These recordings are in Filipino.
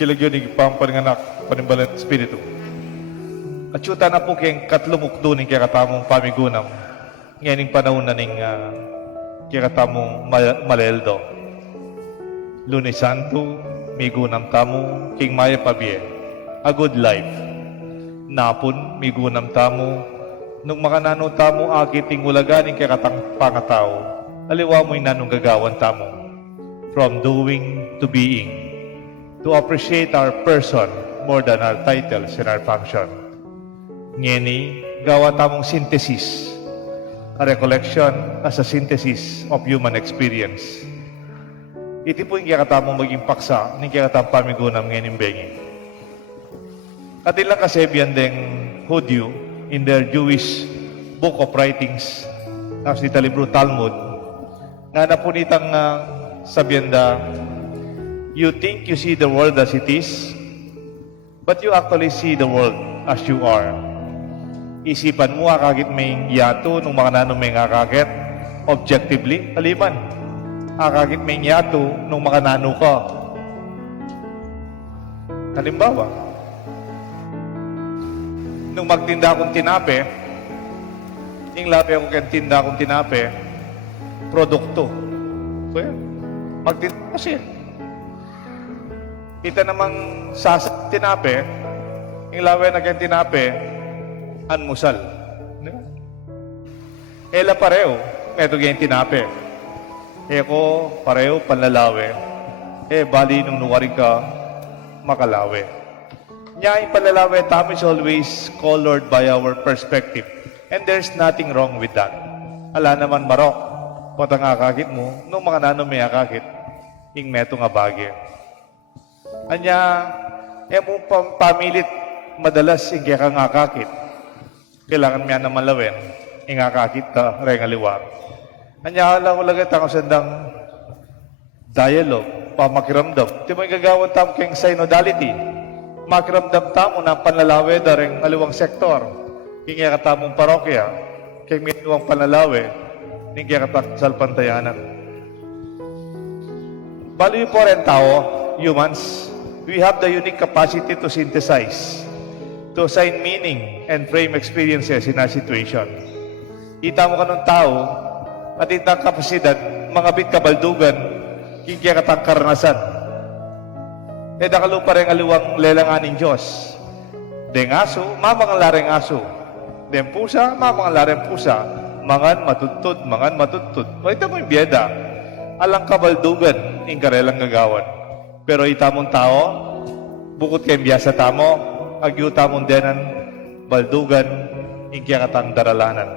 kilagyo ni pampanganak panimbalan espiritu. At yuta na po kayong katlumukdo ni kakatamong pamigunam. Ngayon panahon na ning kakatamong maleldo. Lunes Santo, migunam tamo, king maya pabie. A good life. Napon, migunam tamo, nung makanano tamo, akiting ulaganing kakatang pangatao, aliwa mo'y nanong gagawan tamo. From doing to being. To appreciate our person more than our titles and our function. Ngeni, gawa tamong synthesis. A recollection as a synthesis of human experience. Iti po yung kakatamong maging paksa, ng kakatamong pamigunam ngayon bengi. Katilang kasebian deng Hudyo in their Jewish book of writings, tapos dita libro Talmud, nga napunitang sabienda, you think you see the world as it is, but you actually see the world as you are. Isipan mo, akagit may yato nung mga nanong may akagit, objectively, aliman. Akagit may yato nung mga nano ka. Halimbawa, nung magtinda akong tinape, yung labi ako kaya tinda akong tinape, produkto. So yan, magtinda kasi. Kita namang sa tinape, yung labi na kaya tinape, anmusal. Ela pareo, eto ganyan tinape. Eko, pareo, panlalawe. Bali nung nuwari ka, makalawe. Nya, yung panlalawe, tamo is always colored by our perspective. And there's nothing wrong with that. Ala naman marok. Potang akakit mo, nung mga nano may akakit, yung meto nga bagay. Anya, mong pamilit, madalas yung kaya kang akakit. Kailangan miya na malawin, ingakakit ka, rengaliwar. Anya, alam ko lagay tango sandang dialogue, pamakiramdam. Di mo yung gagawin tamo kayong synodality. Makiramdam tamo ng panlalawe daring aliwang sektor. Kaya katamong parokya, kayong minuwang panlalawe, kaya katamong salpantayanan. Bali po rin tao, humans, we have the unique capacity to synthesize, to assign meaning and frame experiences in our situation. Ita mo ka ng tao at itang kapasidad, mga bit kabaldugan, kikya katang karanasan. Dakalupa rin aliwang lelanganin Diyos. Deng aso, mamang lareng aso. Deng pusa, mamang lareng pusa. Mangan matutod. O ito mo yung biyeda. Alang kabaldugan, yung karelang gagawan. Pero ita mong tao, bukod kayong biyasa tamo, agyuta mong denan, baldugan, ingkya katang daralanan.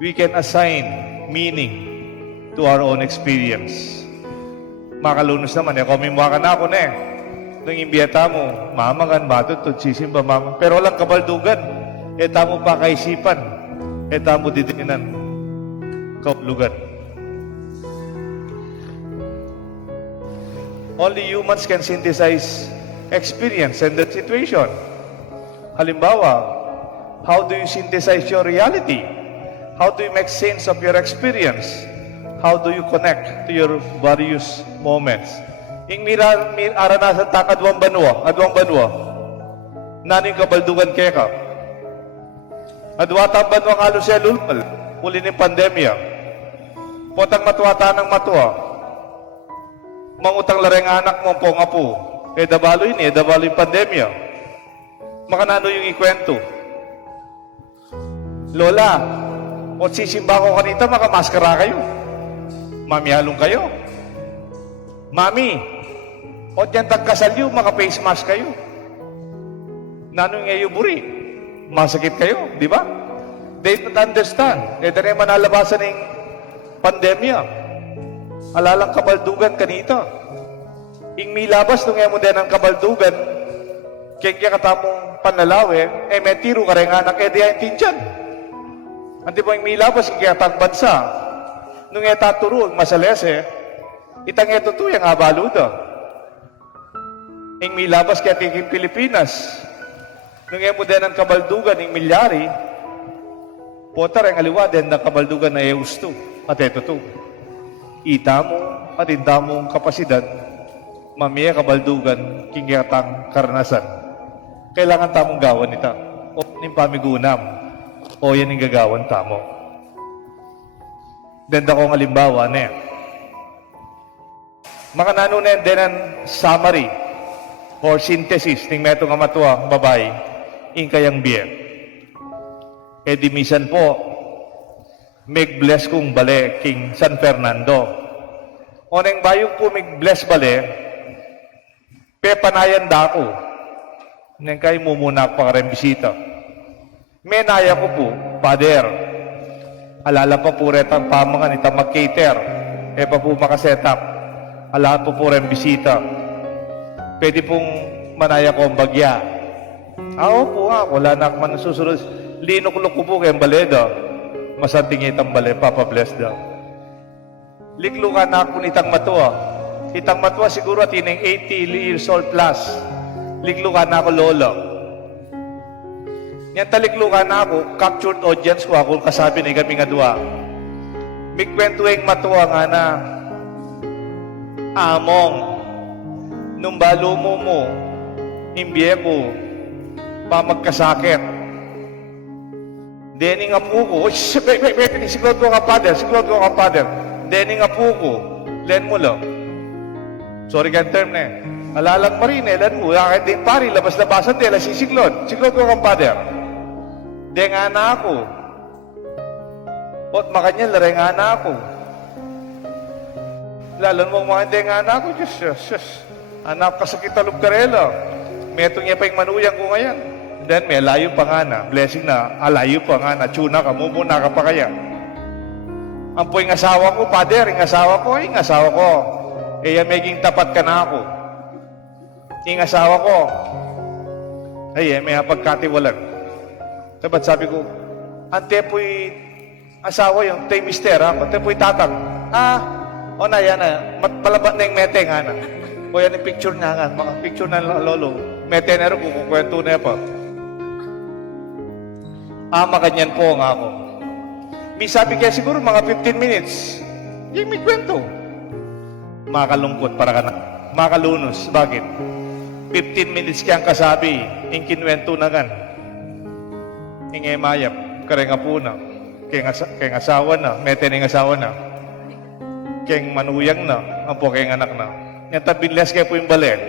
We can assign meaning to our own experience. Makalunos naman, kung mimuha ka na ako na nung imbiyata mo, mamagan, matutod, sisimba, mama. Pero walang kabaldugan. Tamo pa kaisipan. Tamo didinan. Kaulugan. Only humans can synthesize experience and that situation. Halimbawa, how do you synthesize your reality? How do you make sense of your experience? How do you connect to your various moments? Ing aranasan ta adwang banwa. Nano yung kabaldugan kaya ka? Adwata banwa ng alo siya lulmal. Uli ng pandemya. Potang matuwata ng matuwa. Mangutang lareng anak mo po nga po. Dabalo yun dabalo yung pandemya. Makanano yung ikwento? Lola, o sisimba ko kanita, makamaskara kayo. Mamihalong kayo. Mami, o dyan tagkasalyo, maka-face mask kayo. Nanong ngayon buri? Masakit kayo, di ba? They don't understand. Ito na yung manalabasan ng pandemya. Alalang kabaldugan kanita. Ing milabas nung mo din ang kabaldugan, kaya katamong panlalawe, may tiro ka rin anak, di ay tinjan. Andi mo yung milabas, kaya bansa. Nung taturo, masalese, itang ito to yung abaluda. Ing milabas kaya tiking Pilipinas. Nung mo din ang kabaldugan, ing milyari, potar ang aliwa din ng kabaldugan na eusto. At ito to. Ita mo at inda mong kapasidad Mamiya kabaldugan, kingyatang karanasan. Kailangan tamong gawan ita. O ning pamigunam. O yan ang gagawan tamo. Denda ko ng halimbawa na yan. Mga nanunen din ang summary or synthesis ng meto nga matuwa babay in kayang biye. E di misan po, mig-bless kong bale king San Fernando. O nang bayong po mig-bless bale, pepanayan da ko. Nang kayo mumuna pa ka rin bisita. Menaya ko po, Pader. Alala pa po rin ang pamangan itang mag-cater. E pa po makasetup. Alala po po rin bisita. Pwede pong manaya ko ang bagya. Po wala na akong masusunod. Linok-lok ko po kayong baleda. Masanting itang bale, Papa bless daw. Liklukan na ako nitang matua. Itang matua siguro at ining 80 years old plus. Liklukan na ako lolo. Yan taliklukan na ako, captured audience ko ako kasabi ni kami nga dua. May kwentueng matua nga na among nung balo mo imbiye ko pa magkasakit. Deni nga po ko, sigurado ka pader. Deni nga po ko, len mo lang. Sorry kan term na eh. Alalang marine, len mo, yakit din pari, labas-labasan din, lasisiglod. Sigurado ka pader. De nga na ako. Ot makanya lare nga na ako. Lalan mo mga de nga na ako. Diyos. Anak kasakit talog karela. Metong niya pa yung manuyang ko ngayon. Then may layo pa nga na. Blessing na. Alayo pa nga na. Tuna ka. Mumuna ka pa kaya. Ang po yung asawa ko, Pader. Yung asawa ko. Yan maging tapat ka na ako. Yung asawa ko. May pagkatiwalan. Dapat sabi ko, ante po'y asawa yung tay mister, ha? Ante po'y tatang. Na yan na. Palabat na yung mete nga na. O yan yung picture niya nga. Mga picture na lolo. Mete na rin, kukwento na pa. Makanyan po nga ako. May sabi kaya siguro mga 15 minutes. Yung may kwento. Makalungkot para ka na. Makalunos. Bakit? 15 minutes kaya ang kasabi. Yung kinwento na gan. Ingay mayap, kare nga po na. Kaya asawa na, mete ng asawa na. Kaya manuyang na, ang po kaya anak na. Yan ta, binles kayo po yung balen.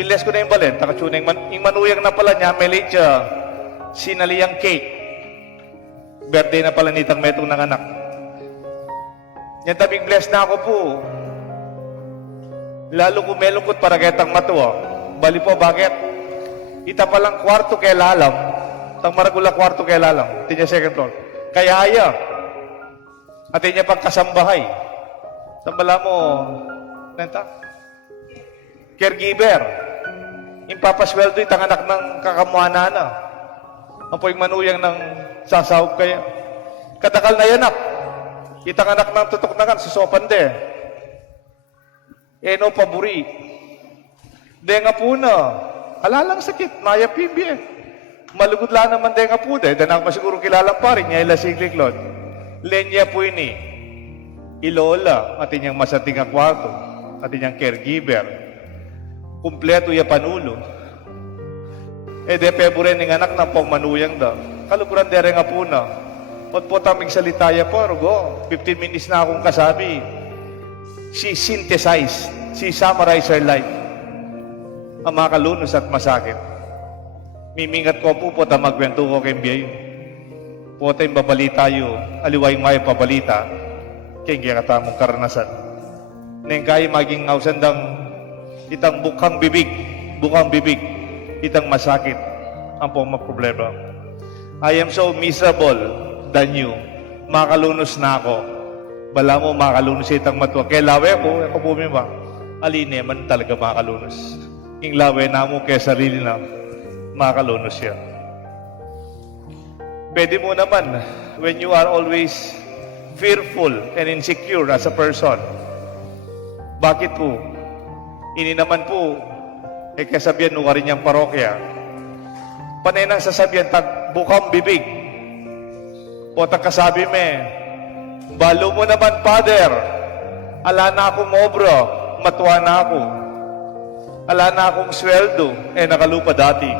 Binles ko na yung balen, takachuna yung manuyang na pala niya, may late siya, sinaliyang cake. Birthday na pala nitang metong ng anak. Yan ta, big-bless na ako po. Lalo kung melungkot para kitang matuwa. Bali po, bakit? Ita palang kwarto kay lalam. Tang maragula kwarto kay lalang. Tinya second floor. Kaya aya. At tinya pagkasambahay. Sambala mo, nanta? Caregiver. Impapasweldo itang anak ng kakamuana na. Ang po yung manuyang ng sasahog kaya. Katakal na yanak. Itang anak ng tutok na kan, susopan de. No paburi. De nga po na. Alalang sakit, maya pibye. Malugod lang naman din nga po dahil danang masiguro kilalang parin niya ilasikliklod. Lenya po ini. Ilola at inyang masating ang kwarto at inyang caregiver. Kumpleto ya panulo. De pebure ng anak ng pong manuyang da. Kaluguran dere nga po na. At po taming salitaya po, rugo. 15 minutes na akong kasabi. She synthesized. She summarized her life. Ang makalunos at masakit. Mimingat ko po ta magkwento ko kay Biyayo. Po tayong babalita yu, aliway may pabalita, kaya kaya katamong karanasan. Neng kaya maging ausandang itang bukang bibig, itang masakit, ang pong problema. I am so miserable than you. Makalunos na ako. Bala mo makalunos itang matwa. Kaya lawe ako po ba? Aline man talaga makalunos. King lawe na mo kaya sarili na. Makalunos siya. Pwede mo naman, when you are always fearful and insecure as a person, bakit po? Ini naman po, kasabihan nung rin niyang parokya, panay nang sasabihan, bukang bibig. O kasabi me, balo mo naman, Father, ala na ako mobro, matuwa na ako. Ala na akong sweldo, nakalupa dati.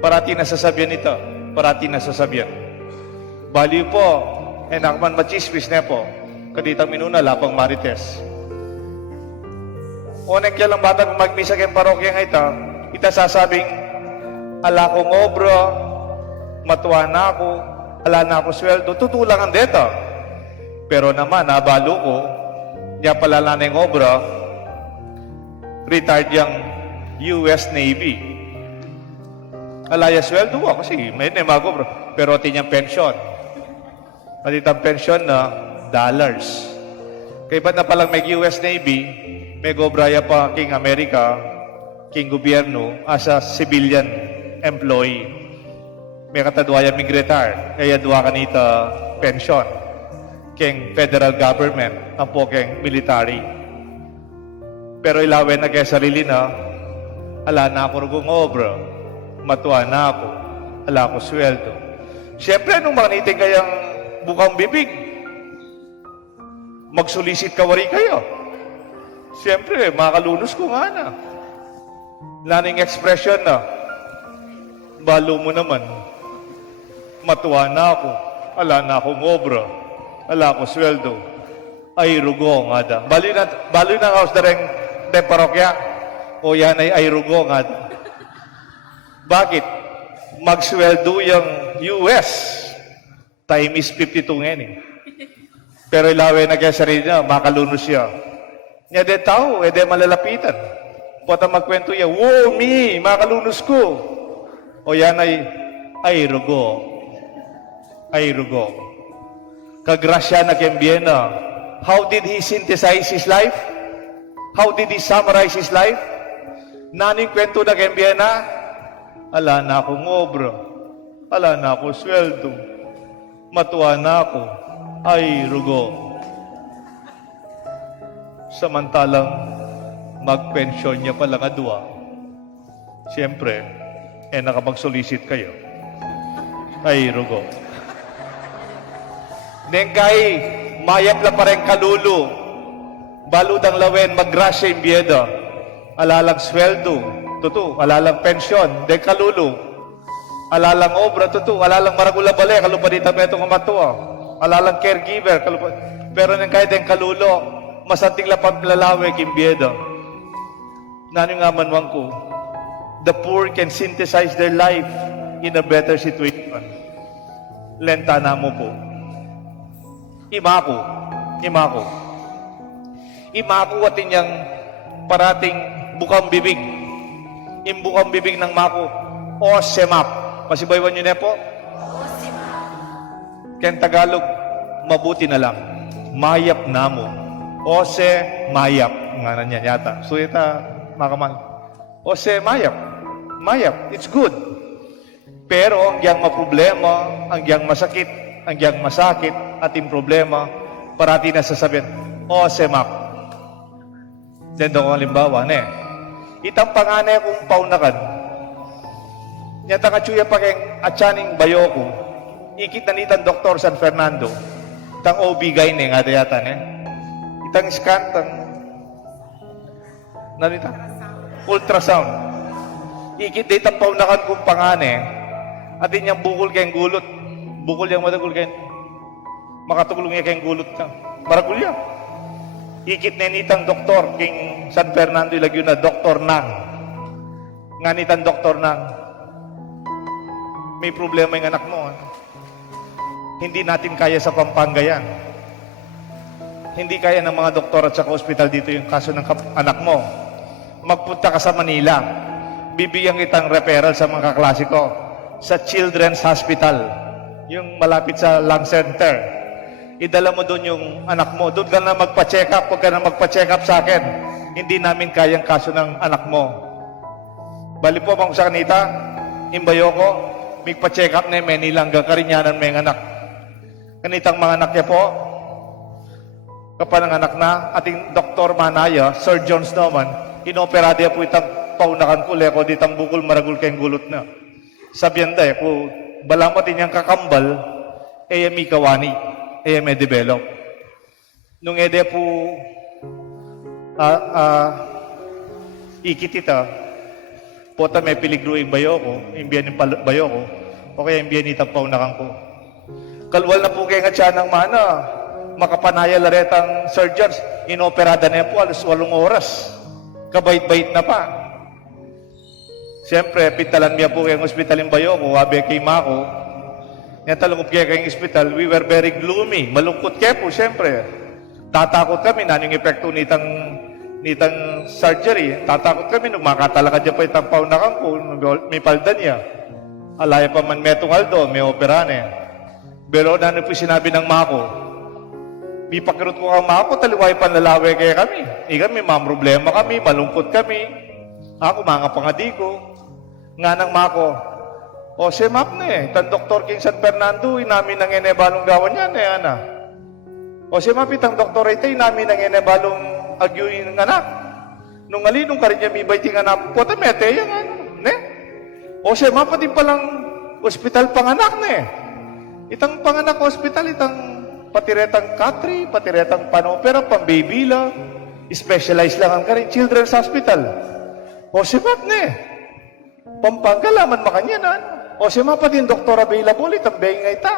Parati nasasabihan ito, parati nasasabihan. Baliw po, nakman machismis na po, kaditang minuna lapang marites. Unang kaya lang batang magmisa kayong parokya nga ita sasabing, ala kong obra, matuwa na ako, ala na ako sweldo, tutulangan dito. Pero naman, nabalo ko, niya palala na yung obra, retired yung US Navy. Alaya sweldo ko kasi may nemago bro. Pero tinyang pension. Matitang pension na dollars. Kaya ba't na palang may US Navy, may gobraya pa king America, king gobyerno, as a civilian employee. May katadwaya mig-retire. Kaya duwa kanita pension. King federal government, ang po king military. Pero ilawen na kaya sarili na, ala na ako rugong obra, matuwa na ako, ala ako sweldo. Siyempre, nung maniting kayang bukang bibig, magsulisit kawari kayo. Siyempre, makalunos ko nga na. Laning expression na, balo mo naman, matuwa na ako, ala na akong obra, ala ako sweldo. Ay rugo nga da. Balo na house na rin parokya. O yan ay rugo nga da. Bakit? Magsweldo yung US. Time is 52 ngayon eh. Pero ilawe na kaya sarili niya, makalunos siya. Niya de tao, de malalapitan. Pota magkwento niya, wow, me, makalunos ko. O yan ay rugo. Ay rugo. Kagrasya na kembiyena. How did he synthesize his life? How did he summarize his life? Naning kwento na kembiyena? Ala na akong obra. Ala na ako sweldo. Matuwa na ako. Ay, rugo. Samantalang magpensyon niya pala nga dua. Siyempre, nakapag-solicit kayo. Ay, rugo. Nengkay, mayap lang pa rin kalulu. Baludang lawen, magrasya yung biyeda. Alalang sweldo, tutu. Alalang pensyon, den kalulu. Alalang obra, tutu. Alalang maragula bale, kalupadita meto kumatuwa. Alalang caregiver, kalupa. Pero nang kahit den kalulo, masanting lapag lalawig yung biyeda. Nano nga manwang ko, the poor can synthesize their life in a better situation. Lenta na mo po. Imako atin niyang parating bukang bibig. Imbukang bibig ng mako. O semap. Pasibaywan niyo na po? O semap. Kaya Tagalog, mabuti na lang. Mayap na mo. O se mayap. Nga na niya yata. So ita, makamal. O se mayap. Mayap. It's good. Pero ang giyang maproblema, ang giyang masakit, ang giyang masakit, ating problema, parati na sasabihin, o semap. Dendo ko halimbawa, itang panganay kong paunakan, nyata nga tsuya pa kayong atyaning bayo ko, ikit na nitang Dr. San Fernando, itang OB gay nga dayatan, itang scan, nanita? Ultrasound. Ikit na itang paunakan kong panganay, atin niyang bukol kayong gulot, bukol yung matagul kayong, makatulong niya kayong gulot ka. Maragulya. Ikit na nitang doktor, king San Fernando ilagyo na, Dr. Nang. Nga nitang Dr. Nang. May problema yung anak mo. Hindi natin kaya sa Pampanga yan. Hindi kaya ng mga doktor at saka ospital dito yung kaso ng anak mo. Magpunta ka sa Manila. Bibigyan kitang referral sa mga kaklase ko. Sa Children's Hospital. Yung malapit sa lung center. Idala mo doon yung anak mo. Doon ka na magpa-check up. Huwag ka na magpa-check up sa akin. Hindi namin kayang kaso ng anak mo. Bali po bang sa kanita, imbayo ko, may pa-check up na yung Manilangga, karinyanan may anak. Kanitang mga anak niya po, kapananganak na, ating Dr. Manaya, Sir John Snowman, inopera dia po itang paunakan ko, leko, ditang bukol, maragul kayong gulot na. Sabihan da, kung balamatin niyang kakambal, may kawani. May develop. Nung ede po ikitita, pota may piligruing bayo ko, imbiyan ng bayo ko, o kaya imbiyan ni tapaw na kang ko. Kalwal na po kaya nga siya ng mana, makapanaya laretang surgeons, inoperada na yan po, alas 8 oras. Kabait-bait na pa. Siyempre, pitalan niya po kayong ospital yung bayo ko, wabi kay Mako. Yan talungkot kaya kayong ospital, we were very gloomy. Malungkot kaya po, siyempre. Tatakot kami, nanong epekto nitang surgery. Tatakot kami, nung makatalaga dyan pa itang paunakan ko, may palda niya. Alaya pa man metong aldo, may opera niya. Pero ano po sinabi ng Mako, may pakirot ko kang Mako, taliway panlalawe kaya kami. Kami, mga problema kami, malungkot kami. Ako, mga pangadi ko. Nga ng Mako, o si Map na eh, tan Dr. King San Fernando, inamin ng enebalong gawan yan eh, ana. O si Map, itang Dr. Ito, inamin ng enebalong agyuin ng anak. Nung alinong ka rin niya, may baiting anak, puta mete, yung ano, ne? O si Map, pati palang ospital panganak na eh. Itang panganak hospital, itang patiretang katri, patiretang panopera, pambibila, specialized lang ang karin, children's hospital. O si Map na eh. Pampangalaman makanya na. O si Map din doktor available, itang baying nga ita.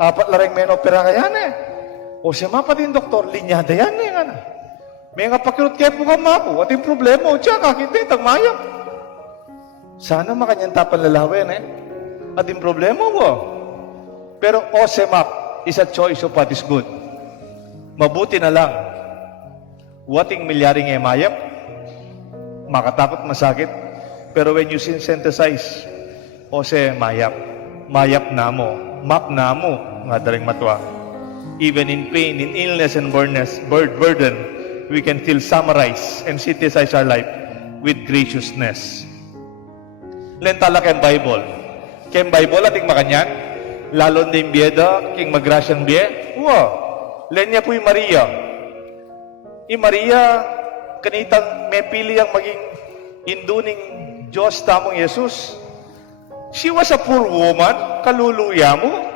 Apat lareng men opera kaya na eh. O si Map din doktor, linyada yan eh. Nga na. May nga pakirot kaya po ka Mako. At yung problema, o tiya, kakita itang mayang. Sana makanyan tapan lalawin eh. At yung problema mo. Pero OSEMAP is a choice of what is good. Mabuti na lang. Wating milyaring mayap, makatakot masakit. Pero when you synthesize, mayap. Mayap na mo. Map na mo. Nga daring matwa. Even in pain, in illness and burden, we can still summarize and synthesize our life with graciousness. Lentala ken Bible. Ken Bible ating makanyan. Lalo din biyeda, king magrasyang biye. Lenya po yung Maria. Maria, kanitang may pili ang maging induning Diyos tamong Jesus. She was a poor woman, kaluluya mo.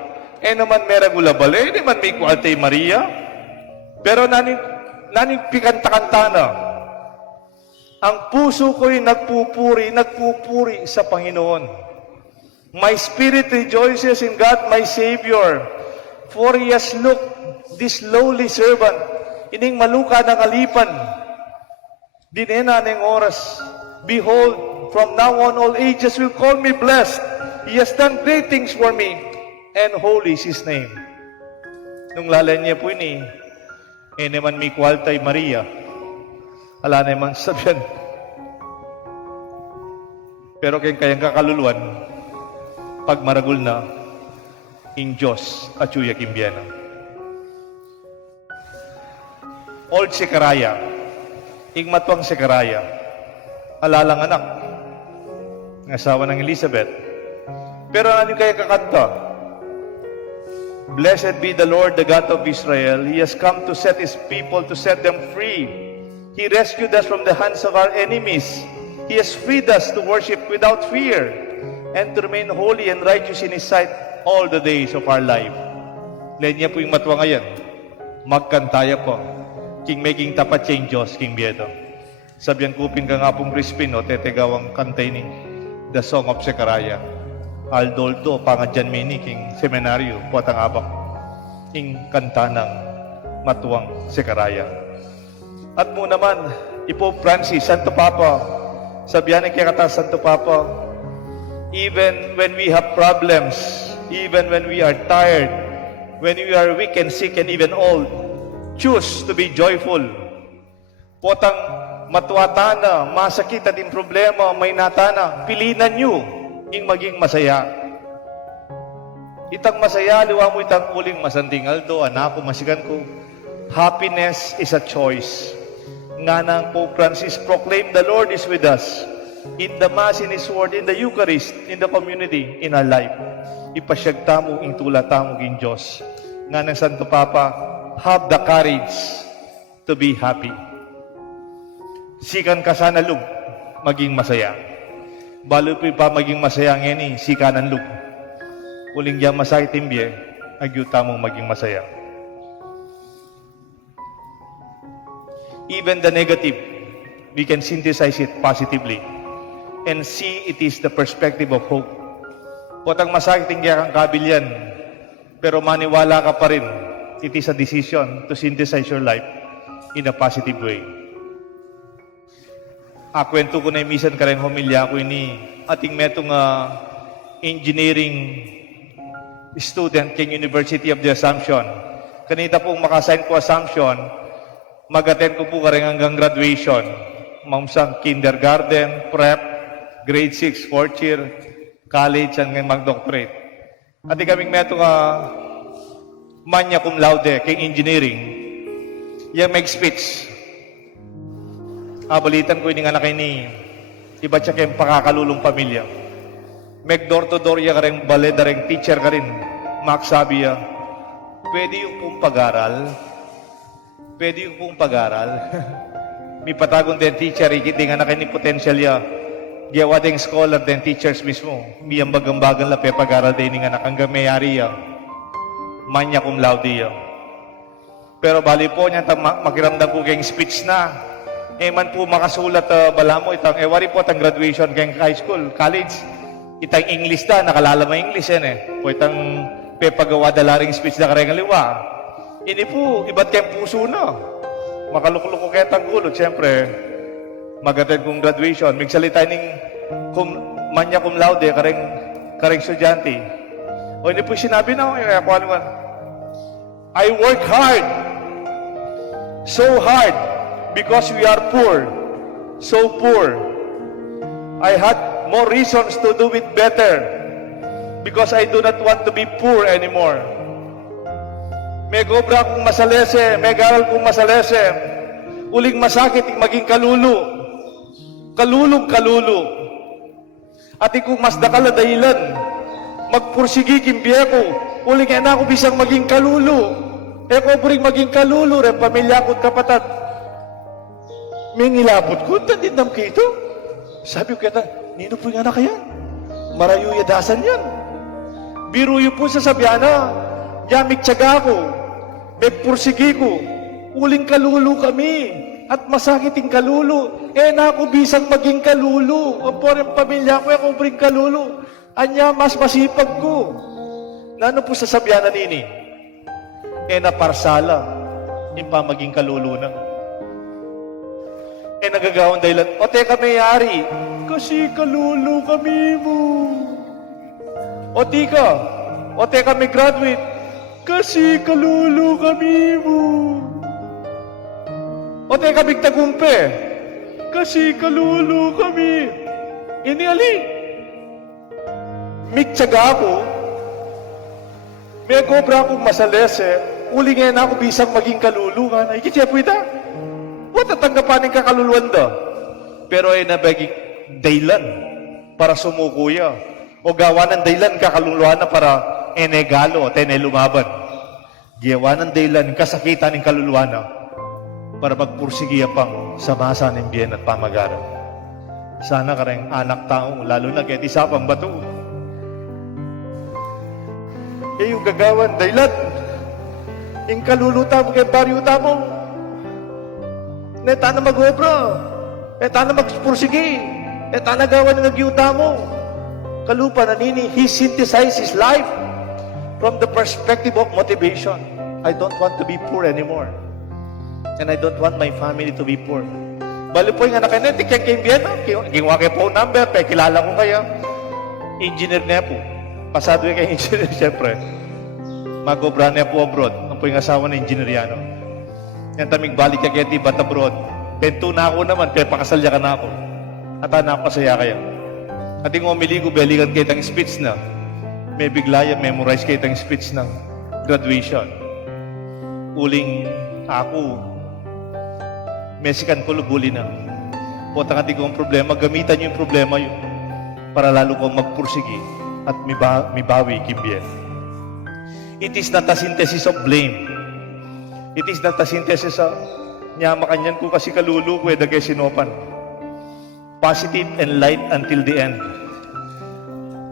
Naman meragulabale, naman may kualtay Maria. Pero naning pikanta-kanta na. Ang puso ko'y nagpupuri sa Panginoon. My spirit rejoices in God, my Savior, for He has looked this lowly servant, ining maluka ng alipan, dinena ng oras. Behold, from now on all ages will call me blessed. He has done great things for me, and holy is His name. Nung lalay niya po ini, naman may kualtay Maria, ala naman sabihan. Pero kayang kakaluluan, pag maragul na, in Diyos at yuyak imbyana. Old Sekaraya, matwang Sekaraya, alalang anak, ng asawa ng Elizabeth. Pero ano kaya kakanta? Blessed be the Lord, the God of Israel. He has come to set His people, to set them free. He rescued us from the hands of our enemies. He has freed us to worship without fear and to remain holy and righteous in His sight all the days of our life. Lenya po yung matwa ngayon. Magkantaya po. King making tapat siya yung Diyos, King Biedo. Sabihan kupin ka nga pong Crispin, o tetegawang kantay ni The Song of Sekaraya. Aldoldo, pangadyan mini, King Seminaryo, puwatang abak. King kanta ng matuwang Sekaraya. At mo naman, Ipo Francis, Santo Papa, sabihan ni kaya kata Santo Papa, even when we have problems, even when we are tired, when we are weak and sick and even old, choose to be joyful. Potang matuwatana, masakit at yung problema, may natana, pilinan nyo yung maging masaya. Itang masaya, liwa mo itang uling masandingal do, anak ko, masigan ko. Happiness is a choice. Nga nang Pope Francis proclaim, the Lord is with us. In the Mass, in His Word, in the Eucharist, in the community, in our life. Ipasyagta mo, intulata mo, in Diyos. Nga ng Santo Papa, have the courage to be happy. Sikan ka sana lug, maging masaya. Balo po pa maging masaya ngeni, sikanan lug. Uling diyan masakit imbye, agyuta mong maging masaya. Even the negative, we can synthesize it positively and see it is the perspective of hope. Potang masakit hindi kang kabilyan, pero maniwala ka pa rin. It is a decision to synthesize your life in a positive way. Kwento ko na yung misan ka rin homilya ko ini ating metong engineering student king University of the Assumption. Kanita pong makasign ko Assumption, mag-attend ko po ka rin hanggang graduation. Mamsang kindergarten, prep, grade 6, 4th year, college, and mag-doctorate. At kaming metong magna cum laude king engineering, yung mag-speech. Balitan ko yung anak ni iba siya kayong pakakalulong pamilya. Mag-door-to-door ya ka rin, baleda rin, teacher ka rin. Sabi ya, pwede yung pong pag-aral. Pwede yung pong pag-aral. May patagon din teacher, ikiting anak ni potential ya. Giyawa din scholar din teachers mismo. May ambagang-bagang lape pag-aral din ng anak hanggang mayari ya. Magna cum laude ya. Pero bali po niya, makiramdam ko kayong speech na. Man po makasulat bala mo itang, wari po itang graduation kayong high school, college. Itang English na, nakalala mo English yan Po itang pepagawa dalaring speech na kareng liwa. Ini po, iba't kayong puso na. Makalukluk ko kaya itang gulot, siyempre, mag-attend kong graduation. Magsalita ng magna cum laude, kareng estudyante. Ini po sinabi na, ako ano man, I work hard, so hard, because we are poor, so poor. I had more reasons to do it better, because I do not want to be poor anymore. May gobra kong masalese, may garal kong masalese, uling masakit yung maging kalulu, kalulong-kalulu. At ikong mas dakala dahilan, magpursigi kimbiya ko, uling na ako bisang maging kalulu. Ko buring maging kalulu, rin pamilya ko't kapatad. May ngilapot ko, tandindam kito. Sabi ko kaya, nino po yung anak yan? Marayo yadasan yan. Biruyo po sa sabyana, yamik tiyaga ko, megpursigi ko, uling kalulu kami, at masakiting kalulu. Na ako bisang maging kalulu. Ang porang pamilya ko, ako buring kalulu. Anya, mas masipag ko. Nano po sa sabyana nini? Na parsala, yung pa maging kalulunan. Nagagawang dahilan, o teka mayari, kasi kalulu kami mo. O teka may graduate, kasi kalulu kami mo. O teka may tagumpe, kasi kalulu kami. Ini ali, miktiyaga ako, may gobra akong masalese, uling na ako bisang maging kalulungan. Ikitya po ita. What tatanggapan ng kakaluluan da? Pero nabaging daylan para sumukuya. O gawa ng daylan kakaluluan na para enegalo at lumaban. Gawa ng daylan kasakitan ng kaluluan na para magpursigiya pang samasa ng biyen at pamagaran. Sana ka rin anak tao, lalo na kaya isapang bato. Yung gagawan daylan. Yung kaluluta mo kay baryuta mo. Neta na mag-obra. Neta na magpursigi. Neta na gawa ng nagyuta mo. Kalupa na nini, he synthesizes life from the perspective of motivation. I don't want to be poor anymore. And I don't want my family to be poor. Bali po yung anak na, tikyan kayo biyan. Gingwa kayo phone number, pe, kilala ko kaya. Engineer na po. Pasado yung kayo engineer, siyempre. Mag-obra na po abroad. Po yung asawa na engineeryano. Yan tamig balik ka kaya ba't abroad. Bento na ako naman, kaya pakasalya ka na ako. At napasaya kaya. At yung umili ko, belikan kayo tang speech na. May bigla yan, memorize kayo tang speech ng graduation. Uling ako, Mexican ko lubuli na. Potang ating kong problema, gamitan nyo yung problema yun para lalo kong magpursigi at mibawi kimbiyen. It is not a synthesis of blame. It is not a synthesis of nyama kanyan ko kasi kalulu ko dagay sinopan. Positive and light until the end.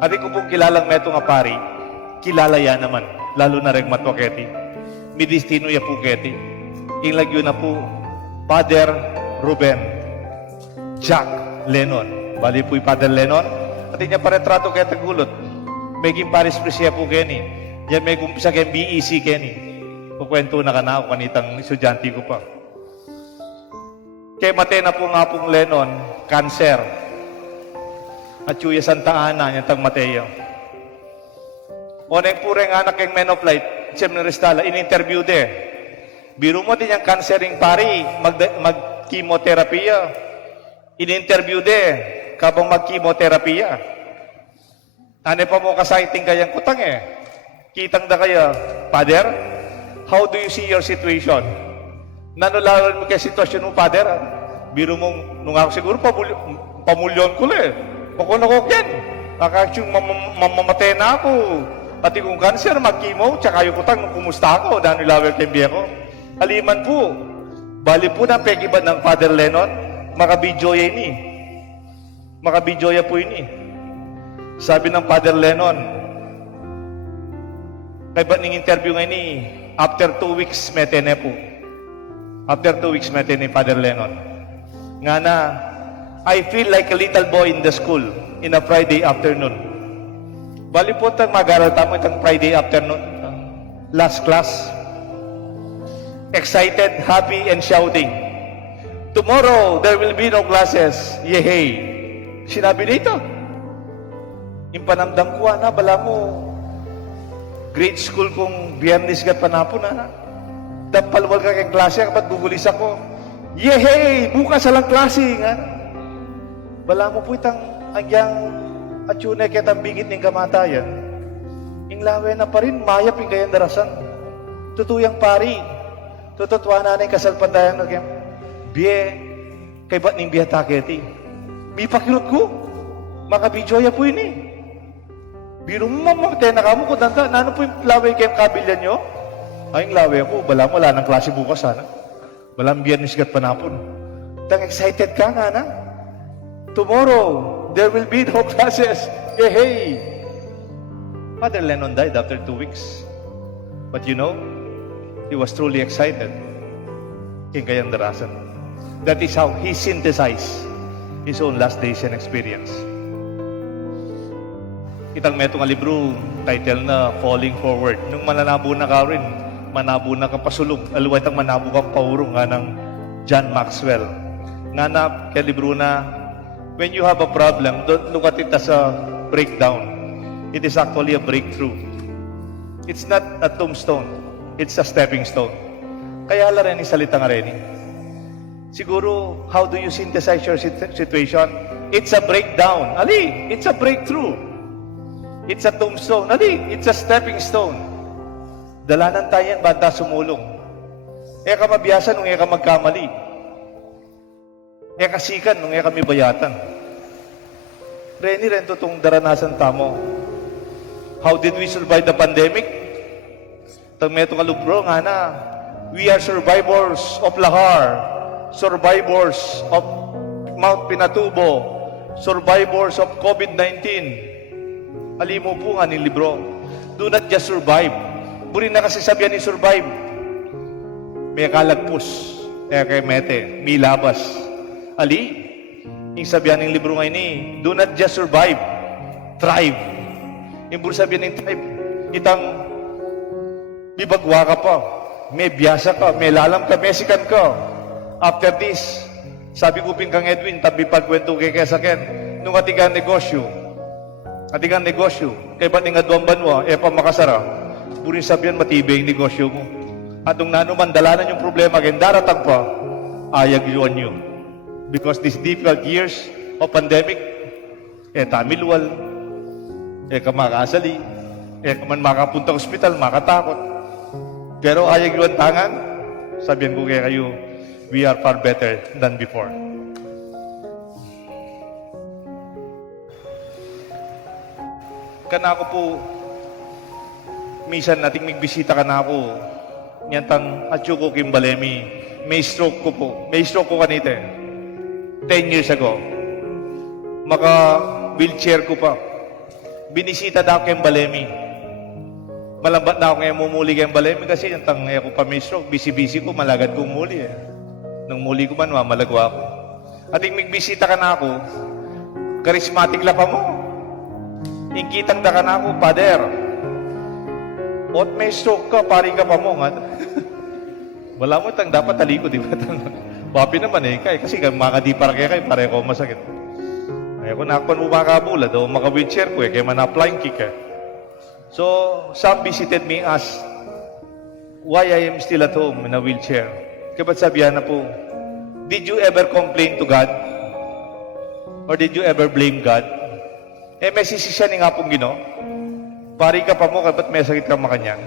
Ati ko pong kilalang meto nga pari, kilala ya naman, lalo na rin matwaketi. Midistino ya po keti. Inglagyo na po, Father Ruben Jack Lennon. Bali po'y Father Lennon. At niya paretrato kaya tagulot. Meging Paris Presya po Kenny. Yan may kumpisa kaya BEC Kenny. Kukwento na ka na ako kanitang estudyante ko pa. Kaya matay na po nga pong Lennon, cancer. At Chuya Santa Ana, yung tag Mateo. O na yung pureng anak yung men of light, siyempre Restala, in-interview de. Biro mo din yung cancering pari, mag-chemoterapiya. In-interview de, kabang mag-chemoterapiya. Ano pa mo kasaiting kayang kutang eh? Kitang da kaya, Father, how do you see your situation? Nanularan mo kaya sitwasyon mo, Father? Biro mong, nung ako siguro, pamulyon ko le. Makunakok yan. Akaksyong mamamatay na ako. Pati kung cancer, mag-chemo, tsaka yung kutang, kumusta ako? Nanularan kaya ko. Haliman po, bali po na pegibad ng Father Lennon, makabidyoya ini. Makabidyoya po ini. Sabi ng Father Lennon, kaya ba't ning interview ngayon ni, after 2 weeks, metene po. After 2 weeks, metene Father Lennon. Nga na, I feel like a little boy in the school in a Friday afternoon. Bali po itang mag-aral tamo itang Friday afternoon. Last class. Excited, happy, and shouting. Tomorrow, there will be no classes. Yehey. Sinabi dito. Impanamdam ko, na, bala mo, grade school kong biyernes gat panapon, na. Dampalwal ka kay klase, kapat gugulis ako. Yehey! Bukas alang klase, nga. Bala mo po itang agyang at yun ay kitang bigit ng kamatayan. Inglawe na pa rin, mayap yung kayang darasan. Tutuyang pari. Tututwa na yung kasalpatayan. Biye, kay ba't ning biya taketi? Bipakirot ko. Makabidyoya po yun eh. Biro mo mamatay na kamo ko danta. Nano po yung laway kayong kabilyan nyo? Ay, yung laway ako. Bala mo, wala ng klase bukas sana. Walang biyernes gat panapon. Tang excited ka nga na. Tomorrow, there will be no classes. Hey! Father Lennon died after 2 weeks. But you know, he was truly excited. King kayang darasan. That is how he synthesized his own last days and experience. Itang metong libro, title na Falling Forward. Nung mananabo na ka rin, manabo na ka pasulong, aluway itang manabo kang paurong nga ng John Maxwell. Nga na, kaya libro na, when you have a problem, don't look at it as a breakdown. It is actually a breakthrough. It's not a tombstone. It's a stepping stone. Kaya ala rin yung salita nga rin. Siguro, how do you synthesize your situation? It's a breakdown. Ali, it's a breakthrough. It's a tombstone. Ali, it's a stepping stone. Dalanan tayo yan, banda sumulong. Ka mabiyasa nung ka magkamali. Kasikan nung kami bayatan. Reni rin itong daranasan tamo. How did we survive the pandemic? Itong meto kalubro nga na, we are survivors of Lahar, survivors of Mount Pinatubo, survivors of COVID-19. Alimo po nga ni libro. Do not just survive. Buri na kasi sabihan ni survive. May kalagpus. Kay mete, may labas. Ali, yung sabihan ng libro ngayon ni, do not just survive, thrive. Yung buri sabihan ng thrive, itang bibagwa ka pa, may biyasa ka, may lalam ka, may sikan ka. After this, sabi ko kang Edwin, tabi pagkwento kay Kesaken, nung atigang negosyo, kay ba't nga duwang banwa, pa makasara, buri sabihan matibay yung negosyo mo. At nung nanuman, dalanan yung problema, kaya daratag pa, ayag yun nyo. Because these difficult years of pandemic, tamilwal, ka makasali, ka man makapunta sa ospital, makatakot. Pero ayag yun tangan, sabihan ko kaya kayo, we are far better than before. Kanako po, minsan nating magbisita kanako, niyantang Atsuko Kimbalemi, may stroke ko po. May stroke ko kanite. 10 years ago. Maka-wheelchair ko pa. Binisita na ako Kimbalemi. Malambat na ako ngayon mumuli Kimbalemi kasi niyantang ako pa may stroke. Busy-busy ko, malagad ko muli eh. Nung muli ko man, mamalagwa ako. At migbisita ka na ako, charismatic la pa mo. Ingkitang da ka na ako, pader. Ot may stroke ka, pari ka pa mo. Nga. Wala mo itang dapat taliko, di ba? Papi naman eh, kasi makadi para kaya pare ko masakit. Ay ako nakpan mo makabula, daw maka-wheelchair ko kaya man-applying kick eh. So, some visited me asked, why I am still at home in a wheelchair? Kaya ba't sabihan na po, did you ever complain to God? Or did you ever blame God? Eh, may sisisya ni nga pong Gino. Pari ka pa mo, kaya ba't may sakit ka makanyang?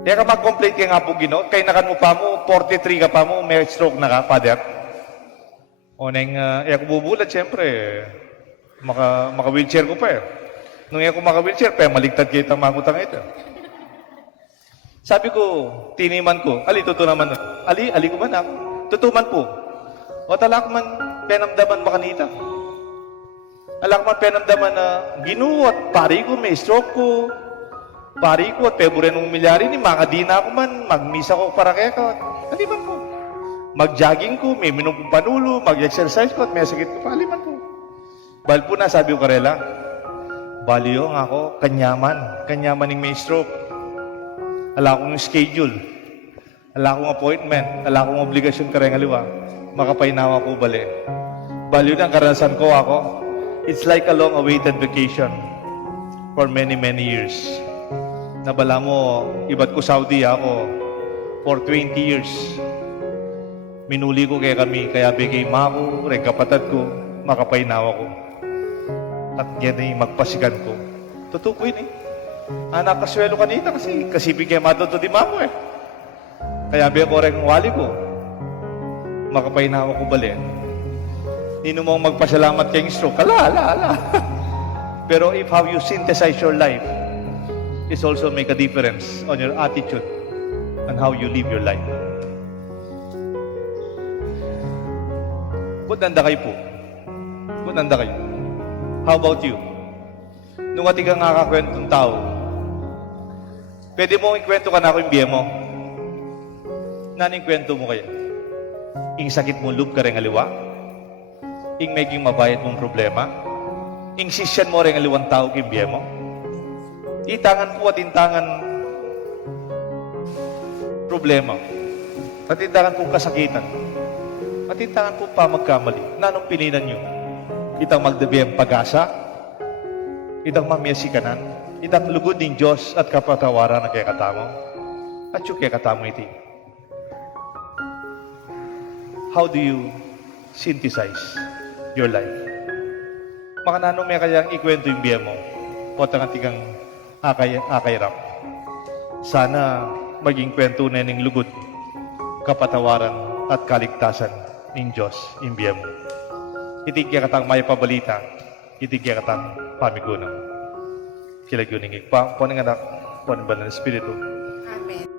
Kaya ka mag-complain ka nga pong Gino, kaya nakan mo pa mo, 43 ka pa mo, may stroke na ka, father. O nang, ako bubulat, siyempre, maka-wheelchair ko pa eh. Nung ako maka-wheelchair, pa maligtad kayo itang mangutang ito. Sabi ko, tiniman ko, ali, totoo naman. Ali ko man ako. Totoo man po. O talak man, penamdaman makanita. Alak man penamdaman na ginuot, pari ko, may stroke ko. Pari ko, at pebure nung milyari ni, makadina ako man, magmisa ko para kaya ka. Ali man po. Mag-jogging ko, may minum kong panulo, mag-exercise ko, at may sakit ko pa, ali man po. Bahal po na, sabi ko karela, baliyo nga ako, kanyaman yung may stroke. Ala akong schedule, ala akong appointment, ala akong obligasyon kareng aliwa, makapainawa ko bali. Baliyo na ang karanasan ko ako. It's like a long-awaited vacation for many, many years. Nabala mo, iba't ko Saudi ako for 20 years. Minuli ko kaya kami, kaya bigay mako, rin kapatid ko, makapainawa ko. At yan ay magpasikan ko. Totoo po yun eh. Anak kaswelo kanita kasi bigay matoto di mako eh. Kaya bigay ko rin wali ko, makapainawa ko bali. Nino mong magpasalamat kayong stroke, ala. Pero if how you synthesize your life, is also make a difference on your attitude and how you live your life. Kunanda kayo po. Kunanda kayo. How about you? Nung ati ka nga kakwentong tao, pwede mo ikwento ka na ako yung biye mo. Naning kwento mo kaya? Ing sakit mo loob ka rin aliwa? Ing maging mabayad mong problema? Ing sisyan mo rin aliwang tao yung biye mo? Itangan po at intangan problema. At intangan po kasakitan. At intangan po pa magkamali. Nanong pininan nyo? Itang magdabiyang pag-asa? Itang mamiyasikanan? Itang lugod ng Diyos at kapatawaran na kaya katamo? At yung kaya katamo iti? How do you synthesize your life? Makanano may kayang ikwento yung biya mo? O tangatikang akay rap. Sana maging kwento na ng lugod, kapatawaran at kaligtasan ng Diyos imbiya mo. Itigya katang may pabalita, itigya katang pamigunang. Kilagyo ning ikpa, po ng anak, po ng banal na Espiritu. Amen.